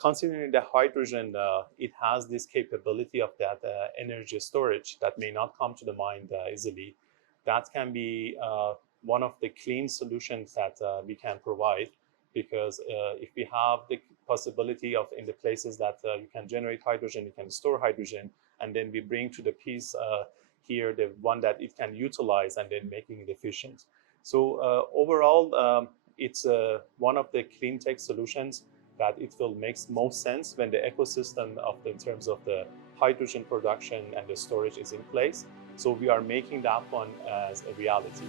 considering the hydrogen, it has this capability of that energy storage that may not come to the mind easily. That can be one of the clean solutions that we can provide, because if we have the possibility of in the places that you can generate hydrogen, you can store hydrogen, and then we bring to the piece here the one that it can utilize and then making it efficient. So overall, it's one of the clean tech solutions that it will make most sense when the ecosystem in terms of the hydrogen production and the storage is in place. So we are making that one as a reality.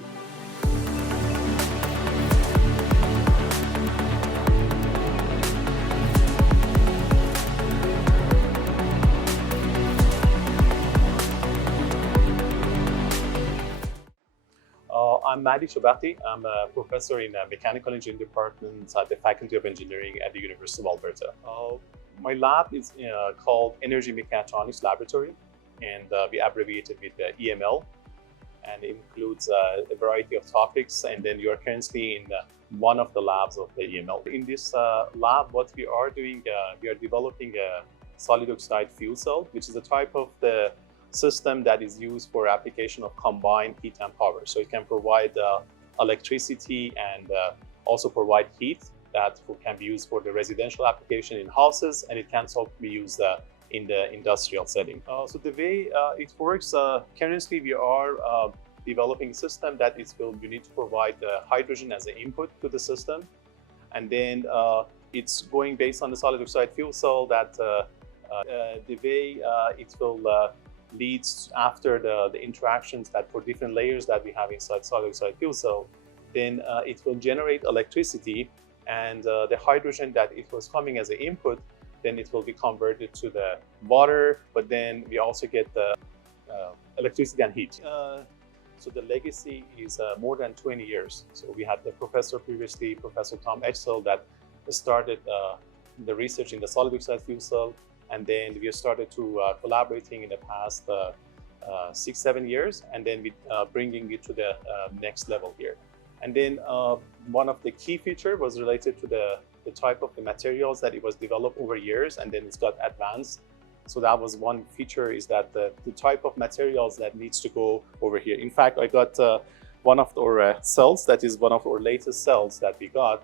I'm Mahdi Shahbakhti. I'm a professor in mechanical engineering department at the Faculty of Engineering at the University of Alberta. My lab is called Energy Mechatronics Laboratory, and we abbreviate it with EML, and it includes a variety of topics. And then you are currently in one of the labs of the EML. In this lab, what we are doing, we are developing a solid oxide fuel cell, which is a type of the system that is used for application of combined heat and power. So it can provide electricity and also provide heat that can be used for the residential application in houses, and it can also be used in the industrial setting. So the way it works, currently we are developing a system that you need to provide hydrogen as an input to the system, and then it's going based on the solid oxide fuel cell that the way it will leads after the interactions that for different layers that we have inside solid oxide fuel cell, then it will generate electricity, and the hydrogen that it was coming as an input, then it will be converted to the water, but then we also get the electricity and heat. So the legacy is more than 20 years. So we had the professor previously, Professor Tom Etchell, that started the research in the solid oxide fuel cell. And then we started to collaborating in the past 6-7 years, and then we bringing it to the next level here. And then one of the key feature was related to the type of the materials that it was developed over years, and then it's got advanced. So that was one feature, is that the type of materials that needs to go over here. In fact, I got one of our cells, that is one of our latest cells that we got,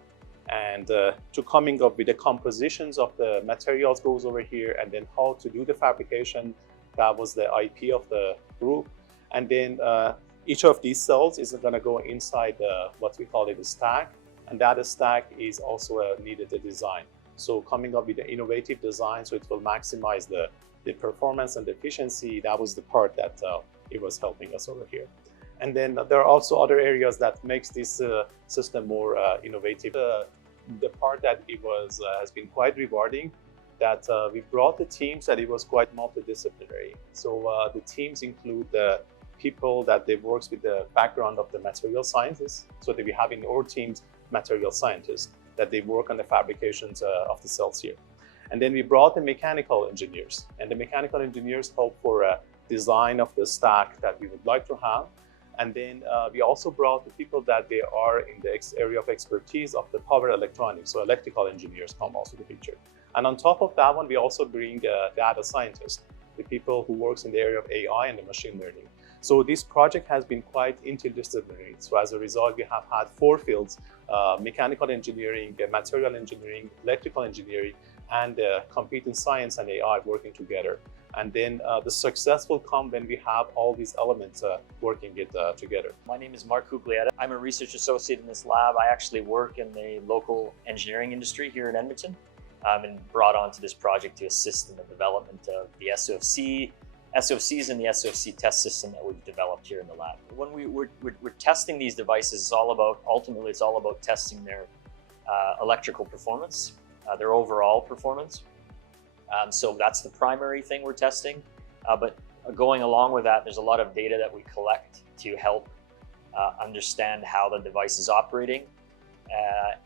and to coming up with the compositions of the materials goes over here, and then how to do the fabrication, that was the IP of the group. And then each of these cells is going to go inside what we call it a stack, and that stack is also needed a design. So coming up with an innovative design so it will maximize the performance and the efficiency, that was the part that it was helping us over here. And then there are also other areas that makes this system more innovative. The part that it was has been quite rewarding, that we brought the teams that it was quite multidisciplinary. So the teams include the people that they works with the background of the material scientists. So that we have in our teams material scientists that they work on the fabrications of the cells here. And then we brought the mechanical engineers, and the mechanical engineers help for design of the stack that we would like to have. And then we also brought the people that they are in the area of expertise of the power electronics, so electrical engineers come also to the picture. And on top of that one, we also bring data scientists, the people who works in the area of AI and the machine learning. So this project has been quite interdisciplinary. So as a result, we have had 4 fields, mechanical engineering, material engineering, electrical engineering, and computing science and AI working together. And then the success will come when we have all these elements working together. My name is Mark Cuglietta. I'm a research associate in this lab. I actually work in the local engineering industry here in Edmonton. I've been brought onto this project to assist in the development of the SOFCs and the SOFC test system that we've developed here in the lab. When we're testing these devices, ultimately it's all about testing their electrical performance, their overall performance. So that's the primary thing we're testing. But going along with that, there's a lot of data that we collect to help understand how the device is operating,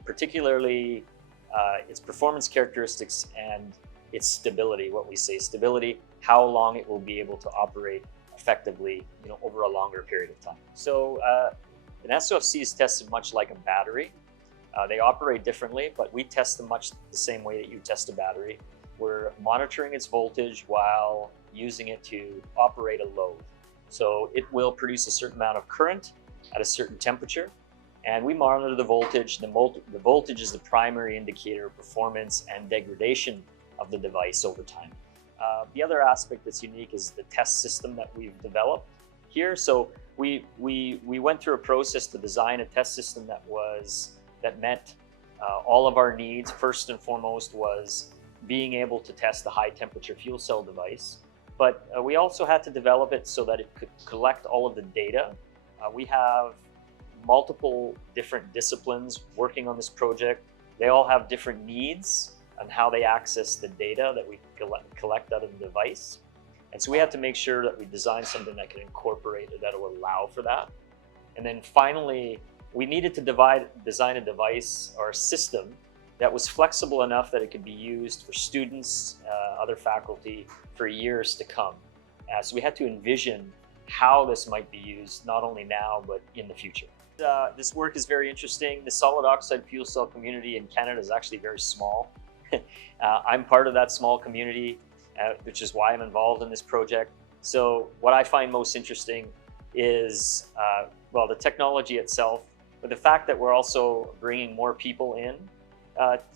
particularly its performance characteristics and its stability. What we say stability, how long it will be able to operate effectively, over a longer period of time. So an SOFC is tested much like a battery. They operate differently, but we test them much the same way that you test a battery. We're monitoring its voltage while using it to operate a load. So it will produce a certain amount of current at a certain temperature, and we monitor the voltage. The voltage is the primary indicator of performance and degradation of the device over time. The other aspect that's unique is the test system that we've developed here. So we went through a process to design a test system that met all of our needs. First and foremost was being able to test the high temperature fuel cell device, but we also had to develop it so that it could collect all of the data. We have multiple different disciplines working on this project. They all have different needs on how they access the data that we collect out of the device. And so we had to make sure that we design something that can incorporate it, that will allow for that. And then finally, we needed to design a device or a system that was flexible enough that it could be used for students, other faculty, for years to come. So we had to envision how this might be used, not only now, but in the future. This work is very interesting. The solid oxide fuel cell community in Canada is actually very small. I'm part of that small community, which is why I'm involved in this project. So what I find most interesting is, well, the technology itself, but the fact that we're also bringing more people in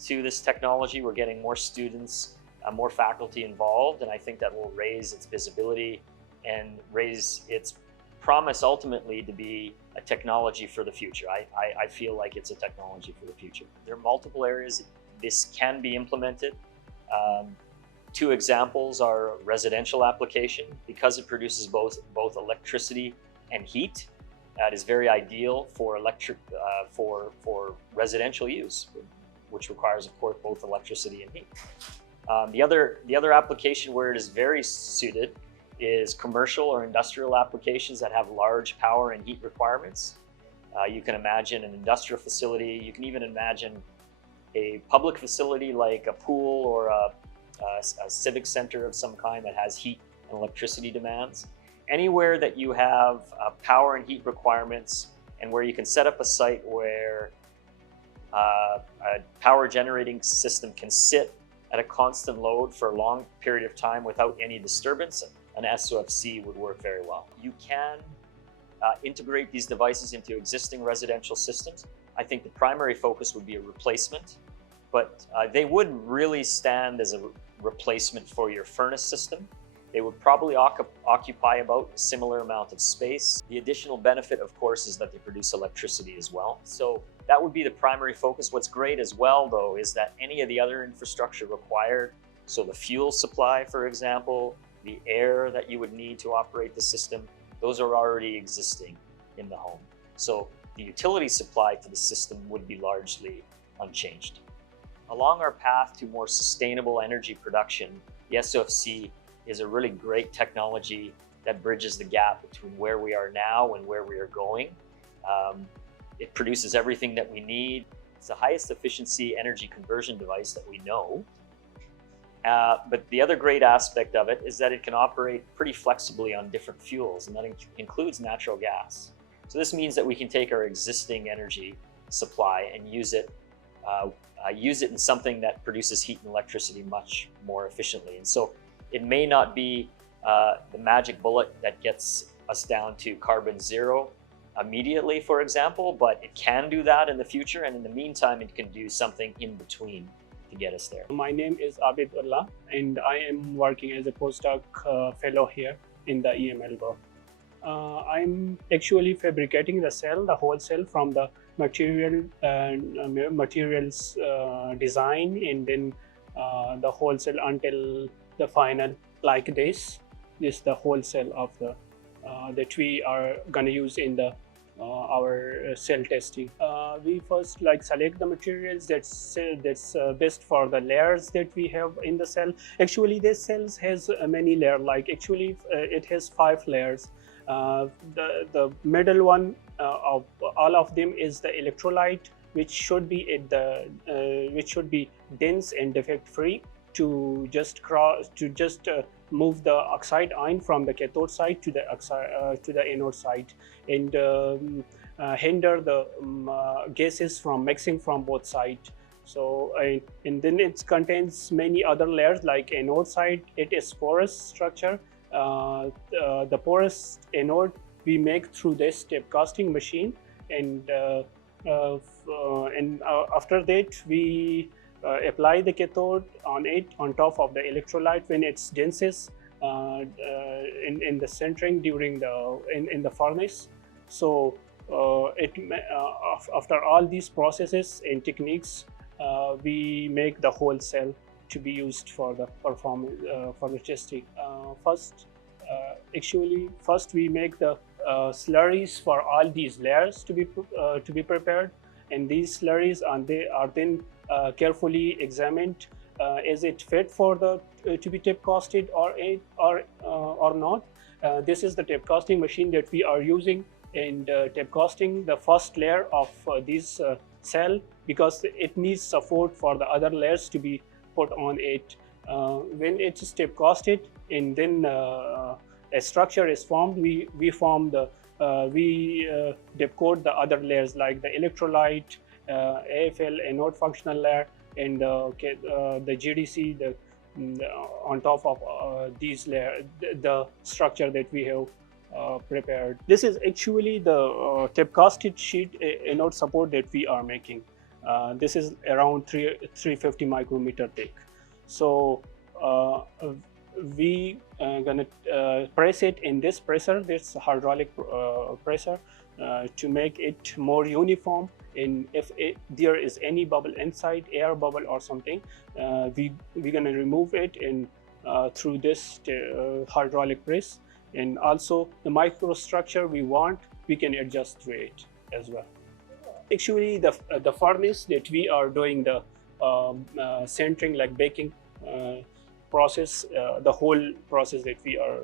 to this technology. We're getting more students, more faculty involved, and I think that will raise its visibility and raise its promise ultimately to be a technology for the future. I feel like it's a technology for the future. There are multiple areas this can be implemented. Two examples are residential application. Because it produces both electricity and heat, that is very ideal for residential use, which requires, of course, both electricity and heat. The other application where it is very suited is commercial or industrial applications that have large power and heat requirements. You can imagine an industrial facility. You can even imagine a public facility like a pool or a civic center of some kind that has heat and electricity demands. Anywhere that you have power and heat requirements, and where you can set up a site where a power generating system can sit at a constant load for a long period of time without any disturbance, an SOFC would work very well. You can integrate these devices into existing residential systems. I think the primary focus would be a replacement, but they wouldn't really stand as a replacement for your furnace system. They would probably occupy about a similar amount of space. The additional benefit, of course, is that they produce electricity as well. So that would be the primary focus. What's great as well, though, is that any of the other infrastructure required, so the fuel supply, for example, the air that you would need to operate the system, those are already existing in the home. So the utility supply to the system would be largely unchanged. Along our path to more sustainable energy production, the SOFC is a really great technology that bridges the gap between where we are now and where we are going. It produces everything that we need. It's the highest efficiency energy conversion device that we know. But the other great aspect of it is that it can operate pretty flexibly on different fuels, and that includes natural gas. So this means that we can take our existing energy supply and use it in something that produces heat and electricity much more efficiently. And so it may not be the magic bullet that gets us down to carbon zero immediately, for example, but it can do that in the future. And in the meantime, it can do something in between to get us there. My name is Abidullah, and I am working as a postdoc fellow here in the EML group. I'm actually fabricating the whole cell from the materials design, and then the whole cell until the final like this. This is the whole cell of the that we are gonna use in the our cell testing. We first select the materials that's best for the layers that we have in the cell. Actually, this cells has many layers. Actually, it has 5 layers. The middle one of all of them is the electrolyte, which should be dense and defect free to just move the oxide ion from the cathode side to the anode side. And hinder the gases from mixing from both sides. So and then it contains many other layers, like anode side. It is porous structure. The porous anode we make through this tape casting machine, and after that we apply the cathode on it on top of the electrolyte when it's densest in the centering during the in the furnace. So after all these processes and techniques, we make the whole cell to be used for the performance for the testing. First we make the slurries for all these layers to be prepared, and these slurries are then carefully examined. Is it fit for the to be tape casted or not? This is the tape casting machine that we are using, and tape casting the first layer of this cell, because it needs support for the other layers to be put on it. When it is tape casted and then a structure is formed, we form the dip coat the other layers, like the electrolyte, AFL, anode functional layer, and the GDC on top of these layers, the structure that we have prepared. This is actually the tape casted sheet anode support that we are making. This is around 350 micrometer thick. So we gonna press it in this presser, this hydraulic presser, to make it more uniform. And if there is any bubble inside, air bubble or something, we're gonna remove it through this hydraulic press. And also the microstructure we want, we can adjust to it as well. Actually, the furnace that we are doing the centering, like baking process, the whole process that we are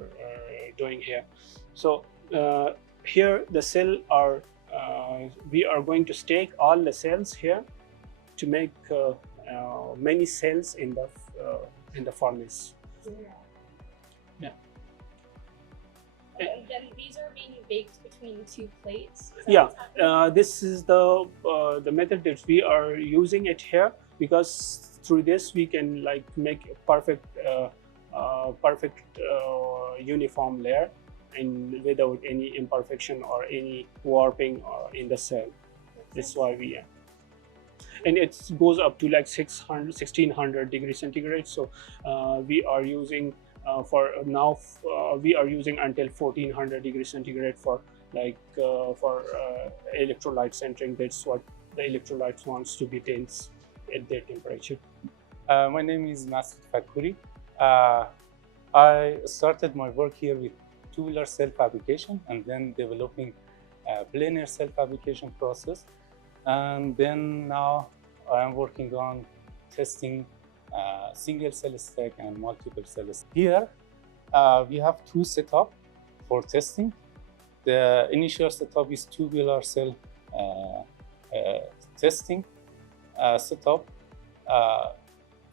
doing here. So here the cell are we are going to stake all the cells here to make many cells in the furnace. Yeah. And then these are being baked between two plates? Yeah, this is the method that we are using it here, because through this we can like make a perfect uniform layer, and without any imperfection or any warping in the cell. That's why and it goes up to like 1600 degrees centigrade. So we are using for now we are using until 1400 degrees centigrade for like for electrolyte centering. That's what the electrolyte wants to be dense at that temperature. My name is Mahdi. I started my work here with tubular cell fabrication, and then developing a planar cell fabrication process. And then now I am working on testing single cell stack and multiple cell stack. Here we have two setups for testing. The initial setup is tubular cell testing setup.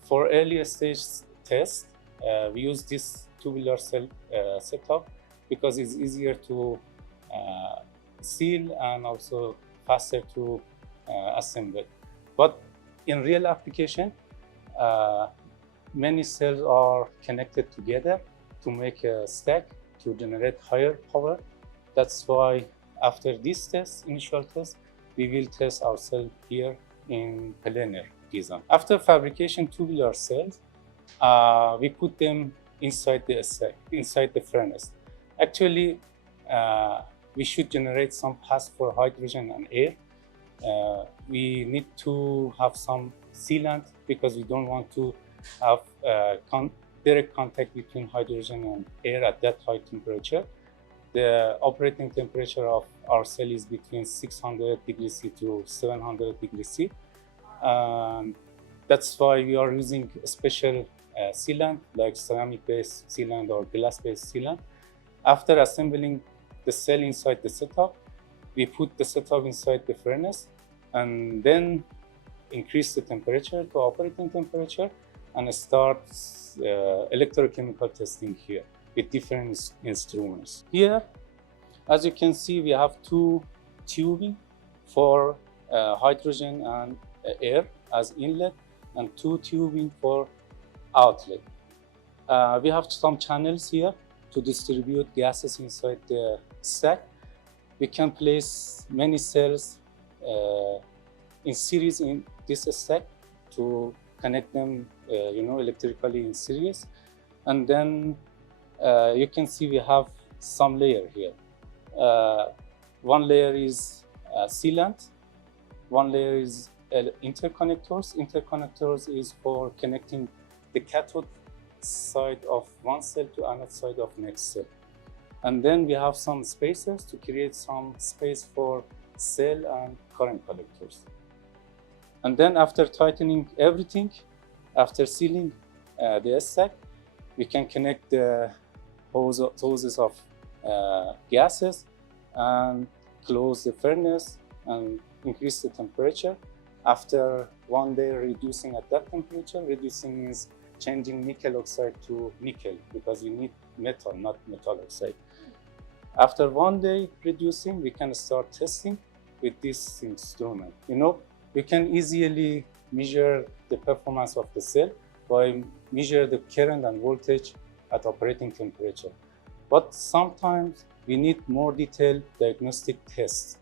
For earlier stage test, we use this tubular cell setup because it's easier to seal and also faster to assemble. But in real application, many cells are connected together to make a stack to generate higher power. That's why after this test, initial test, we will test our cell here in planar design. After fabrication tubular cells, we put them inside the stack, inside the furnace. Actually, we should generate some path for hydrogen and air. We need to have some sealant because we don't want to have direct contact between hydrogen and air at that high temperature. The operating temperature of our cell is between 600 degrees C to 700 degrees C. That's why we are using a special sealant like ceramic-based sealant or glass-based sealant. After assembling the cell inside the setup, we put the setup inside the furnace and then increase the temperature to operating temperature and start electrochemical testing here with different instruments. Here, as you can see, we have two tubing for hydrogen and air as inlet, and 2 tubing for outlet. We have some channels here to distribute gases inside the stack. We can place many cells in series in this stack to connect them, electrically in series. And then you can see we have some layer here. One layer is sealant, one layer is interconnectors. Interconnectors is for connecting the cathode side of one cell to another side of next cell. And then we have some spacers to create some space for cell and current collectors. And then after tightening everything, after sealing the stack, we can connect the hoses of gases and close the furnace and increase the temperature. After 1 day reducing at that temperature, reducing means changing nickel oxide to nickel, because we need metal, not metal oxide. After 1 day reducing, we can start testing with this instrument. We can easily measure the performance of the cell by measure the current and voltage at operating temperature. But sometimes we need more detailed diagnostic tests.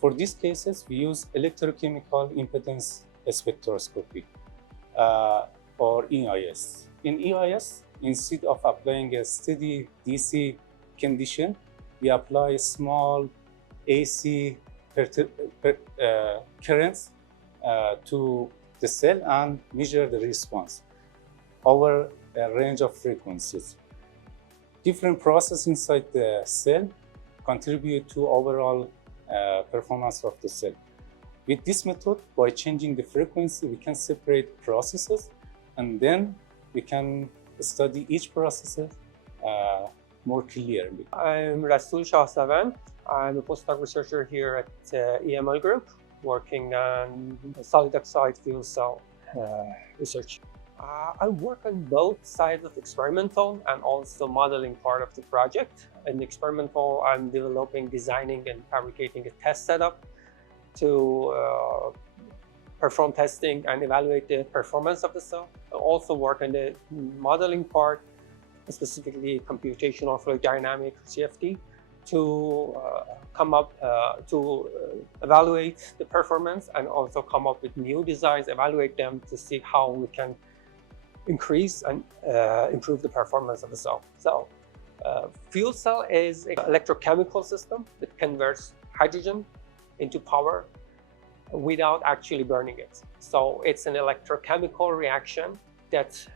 For these cases, we use electrochemical impedance spectroscopy, or EIS. In EIS, instead of applying a steady DC condition, we apply small AC currents to the cell and measure the response over a range of frequencies. Different processes inside the cell contribute to overall performance of the cell. With this method, by changing the frequency, we can separate processes, and then we can study each process more clearly. I'm Rasul Shahsavan. I'm a postdoc researcher here at EML Group, working on solid oxide fuel cell research. I work on both sides of experimental and also modeling part of the project. In the experimental, I'm designing and fabricating a test setup to perform testing and evaluate the performance of the cell. I also work on the modeling part, specifically computational fluid dynamic, CFD, to come up to evaluate the performance and also come up with new designs, evaluate them to see how we can increase and improve the performance of the cell. So, fuel cell is an electrochemical system that converts hydrogen into power without actually burning it. So it's an electrochemical reaction that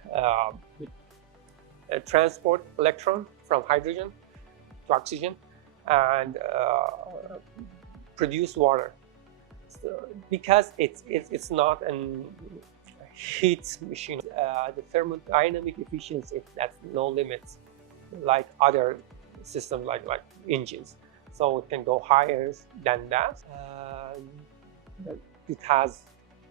transport electron from hydrogen to oxygen and produce water. So, because it's not an heat machine, the thermodynamic efficiency has no limits like other systems like engines. So it can go higher than that. It has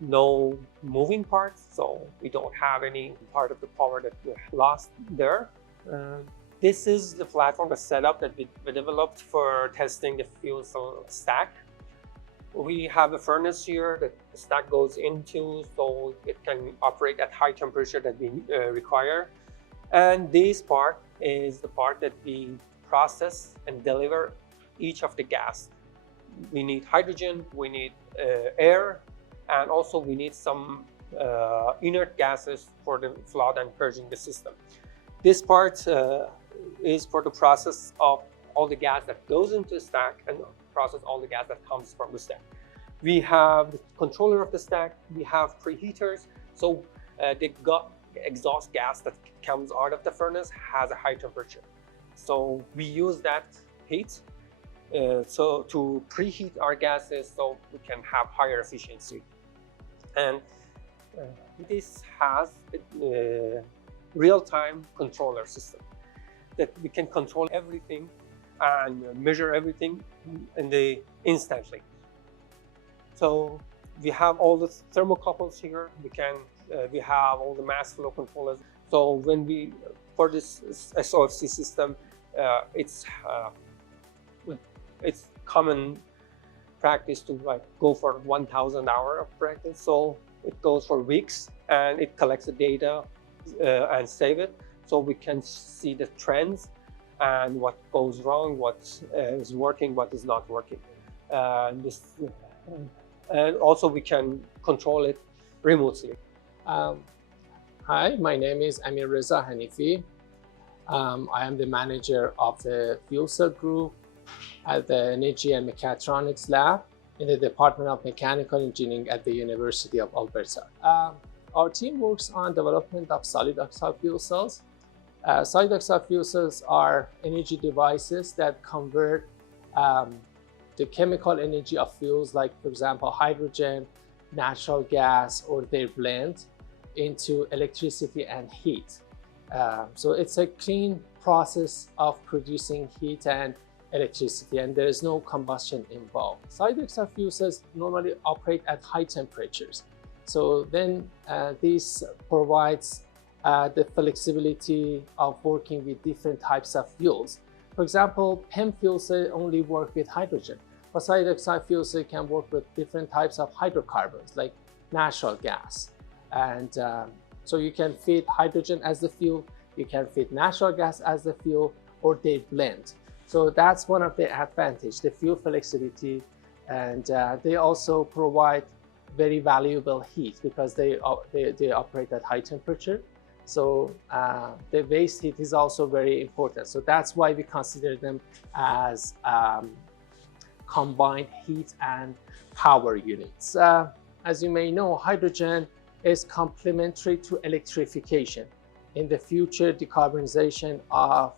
no moving parts, so we don't have any part of the power that we lost there. This is the platform, the setup that we developed for testing the fuel cell stack. We have a furnace here that the stack goes into, so it can operate at high temperature that we require. And this part is the part that we process and deliver each of the gas. We need hydrogen, we need air, and also we need some inert gases for the flood and purging the system. This part is for the process of all the gas that goes into the stack and process all the gas that comes from the stack. We have the controller of the stack, we have preheaters, so the exhaust gas that comes out of the furnace has a high temperature. So we use that heat so to preheat our gases so we can have higher efficiency. And this has a real-time controller system that we can control everything and measure everything instantly. So we have all the thermocouples here. We have all the mass flow controllers. So when for this SOFC system, it's common practice to like go for 1,000 hours of practice. So it goes for weeks and it collects the data and save it, so we can see the trends and what goes wrong, what is working, what is not working. And also we can control it remotely. Hi, my name is Amir Reza Hanifi. I am the manager of the fuel cell group at the Energy and Mechatronics lab in the Department of Mechanical Engineering at the University of Alberta. Our team works on development of solid oxide fuel cells. Solid oxide fuel cells are energy devices that convert the chemical energy of fuels, like for example hydrogen, natural gas, or their blend, into electricity and heat. So it's a clean process of producing heat and electricity, and there is no combustion involved. Solid oxide fuel cells normally operate at high temperatures. So then this provides the flexibility of working with different types of fuels. For example, PEM fuel cells only work with hydrogen, but solid oxide fuel cells can work with different types of hydrocarbons like natural gas. And so you can feed hydrogen as the fuel, you can feed natural gas as the fuel, or they blend. So that's one of the advantages, the fuel flexibility. And they also provide very valuable heat because they operate at high temperature. So the waste heat is also very important. So that's why we consider them as combined heat and power units. As you may know, hydrogen is complementary to electrification in the future decarbonization of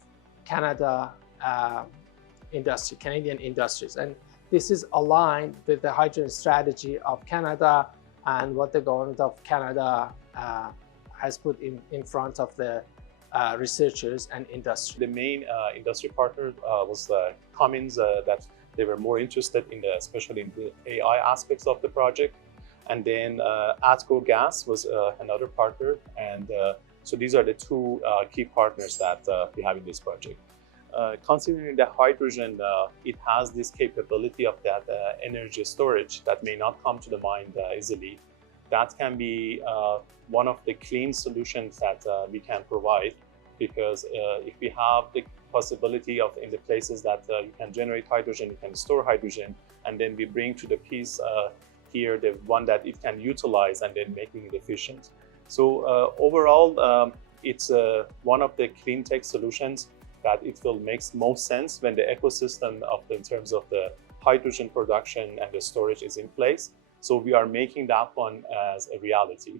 Canadian industries. And this is aligned with the hydrogen strategy of Canada and what the government of Canada has put in front of the researchers and industry. The main industry partner was Cummins, that they were more interested in especially in the AI aspects of the project. And then Atco Gas was another partner. And so these are the two key partners that we have in this project. Considering the hydrogen, it has this capability of that energy storage that may not come to the mind easily. That can be one of the clean solutions that we can provide, because if we have the possibility of in the places that you can generate hydrogen, you can store hydrogen, and then we bring to the piece here the one that it can utilize and then making it efficient. So overall, it's one of the clean tech solutions that it will make most sense when the ecosystem in terms of the hydrogen production and the storage is in place. So we are making that one as a reality.